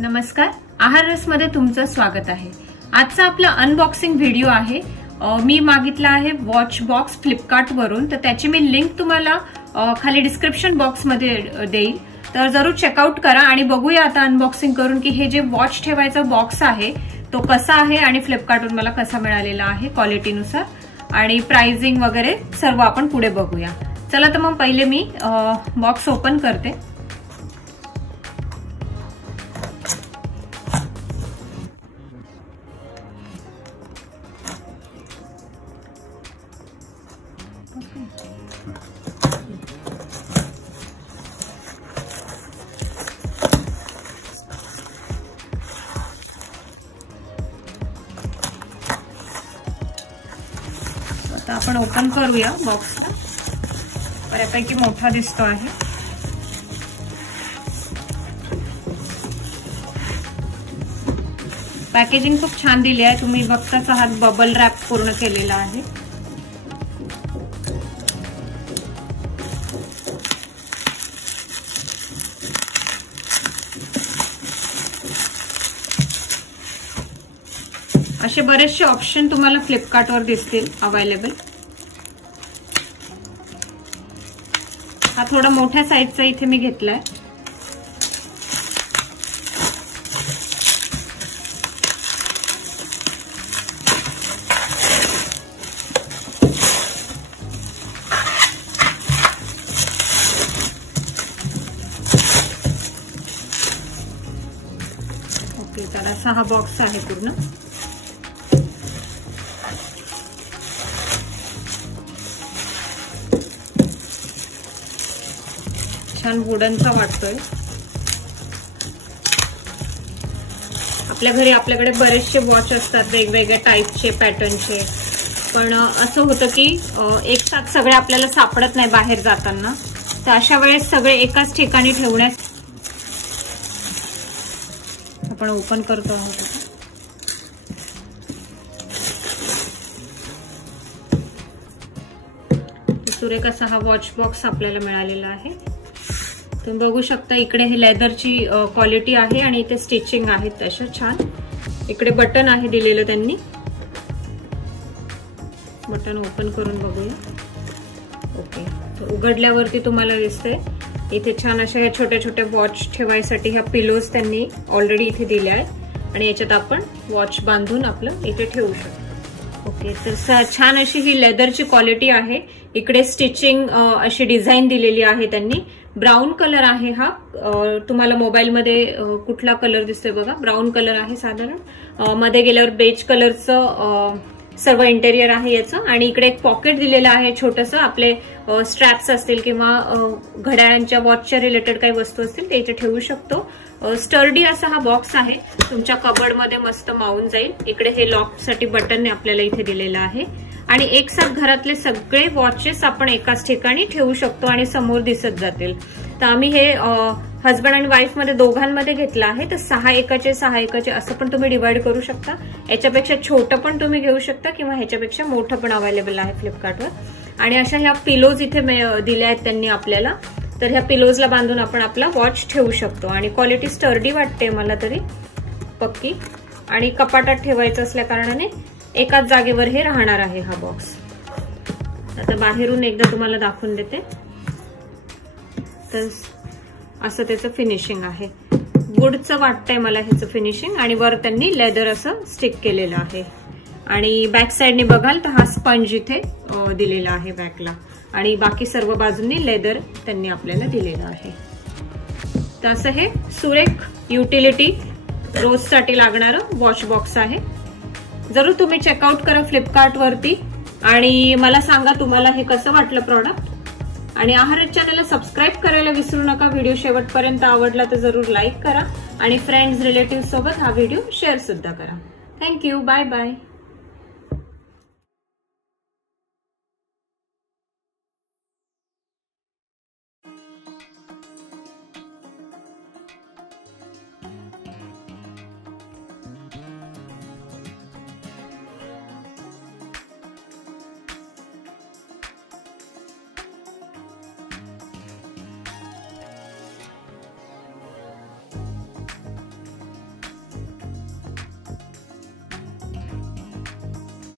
नमस्कार, आहार रस मध्ये तुमचं स्वागत आहे। आजचा आपला अनबॉक्सिंग व्हिडिओ आहे। मी मागितला आहे वॉच बॉक्स फ्लिपकार्ट वरून, तर त्याची मी लिंक तुम्हाला खाली डिस्क्रिप्शन बॉक्स मध्ये देईल, तर जरूर चेकआउट करा आणि बघूया आता अनबॉक्सिंग करून की हे जे वॉच ठेवायचा बॉक्स आहे तो कसा आहे आणि फ्लिपकार्टवरून मला कसा मिळालेला आहे क्वालिटीनुसार आणि प्राइसिंग वगैरे सर्व आपण पुढे बघूया। चला तर मग पहिले मी बॉक्स ओपन करते। आता आपण ओपन करूया बॉक्सला। बऱ्यापैकी मोठा दिसतो आहे। पॅकेजिंग खूप छान दिली आहे, तुम्ही बघताच आहात बबल रॅप पूर्ण केलेला आहे। असे बरेचसे ऑप्शन तुम्हाला फ्लिपकार्टवर दिसतील अवेलेबल। हा थोडा मोठ्या साईजचा इथे मी घेतलाय। ओके, तर असा हा बॉक्स आहे पूर्ण। छान वुडनचा वाटतोय। आपल्या घरी आपल्याकडे बरेचसे वॉच असतात वेगवेगळ्या टाईपचे पॅटर्नचे, पण असं होतं की एक साथ सगळे आपल्याला सापडत नाही बाहेर जाताना, तर अशा वेळेस सगळे एकाच ठिकाणी ठेवण्यास आपण ओपन करतो आहोत। सुरेख असा हा वॉच बॉक्स आपल्याला मिळालेला आहे। तुम्ही बघू शकता इकडे हे लेदरची क्वालिटी आहे आणि इथे स्टिचिंग आहे तशा छान। इकडे बटन आहे दिलेलं त्यांनी, बटन ओपन करून बघूया। ओके, तर उघडल्यावरती तुम्हाला दिसतंय इथे छान अशा ह्या छोट्या छोट्या वॉच ठेवायसाठी ह्या पिलोज त्यांनी ऑलरेडी इथे दिल्या आहेत आणि याच्यात आपण वॉच बांधून आपलं इथे ठेवू शकतो। ओके, तर छान अशी ही लेदरची क्वालिटी आहे। इकडे स्टिचिंग अशी डिझाईन दिलेली आहे त्यांनी। ब्राऊन कलर आहे हा, तुम्हाला मोबाईलमध्ये कुठला कलर दिसतोय बघा, ब्राऊन कलर आहे साधारण। मध्ये गेल्यावर बेज कलरचं सर्व इंटेरियर आहे याचं, आणि इकडे एक पॉकेट दिलेलं आहे छोटंसं, आपले स्ट्रॅप्स असतील किंवा घड्याळांच्या वॉचच्या रिलेटेड काही वस्तू असतील ते इथे ठेवू शकतो। स्टर्डी असा हा बॉक्स आहे, तुमच्या कबर्डमध्ये मस्त मावून जाईल। इकडे हे लॉकसाठी बटन आपल्याला इथे दिलेलं आहे आणि एक साथ घरातले सगळे वॉचेस आपण एकाच ठिकाणी ठेवू शकतो आणि समोर दिसत जातील। तर आम्ही हे हस्बंड आणि वाईफ मध्ये दोघांमध्ये घेतलं आहे, तर 6 एकाचे 6 एकाचे असं पण तुम्ही डिवाइड करू शकता। याच्यापेक्षा छोटं पण तुम्ही घेऊ शकता किंवा ह्याच्यापेक्षा मोठं पण अवेलेबल आहे फ्लिपकार्टवर। आणि अशा ह्या पिलोज इथे दिल्या आहेत त्यांनी आपल्याला, तर ह्या पिलोजला बांधून आपण आपला वॉच ठेवू शकतो आणि क्वालिटी स्टर्डी वाटते मला तरी पक्की, आणि कपाटात ठेवायचं असल्या कारणाने एकाच जागेवर हे राहणार आहे हा बॉक्स। आता बाहेरून एकदा तुम्हाला दाखवून देते, तर असं त्याचं फिनिशिंग आहे। वुडचं वाटतंय मला ह्याचं फिनिशिंग, आणि वर त्यांनी लेदर असं स्टिक केलेलं आहे। आणि बॅक साइडने बघाल तर हा स्पंज इथे दिलेला आहे बॅकला, आणि बाकी सर्व बाजूंनी लेदर त्यांनी आपल्याला दिलेलं आहे। तर असं हे सुरेख युटिलिटी रोजसाठी लागणारं वॉच बॉक्स आहे। जरूर तुम्ही चेकआउट करा फ्लिपकार्ट वरती आणि मला सांगा तुम्हाला हे कसं वाटलं प्रॉडक्ट। आणि आहार चॅनलला सबस्क्राईब करायला विसरू नका। व्हिडिओ शेवटपर्यंत आवडला तर जरूर लाईक करा आणि फ्रेंड्स रिलेटिव्ह सोबत हा व्हिडिओ शेअर सुद्धा करा। Thank you, bye bye.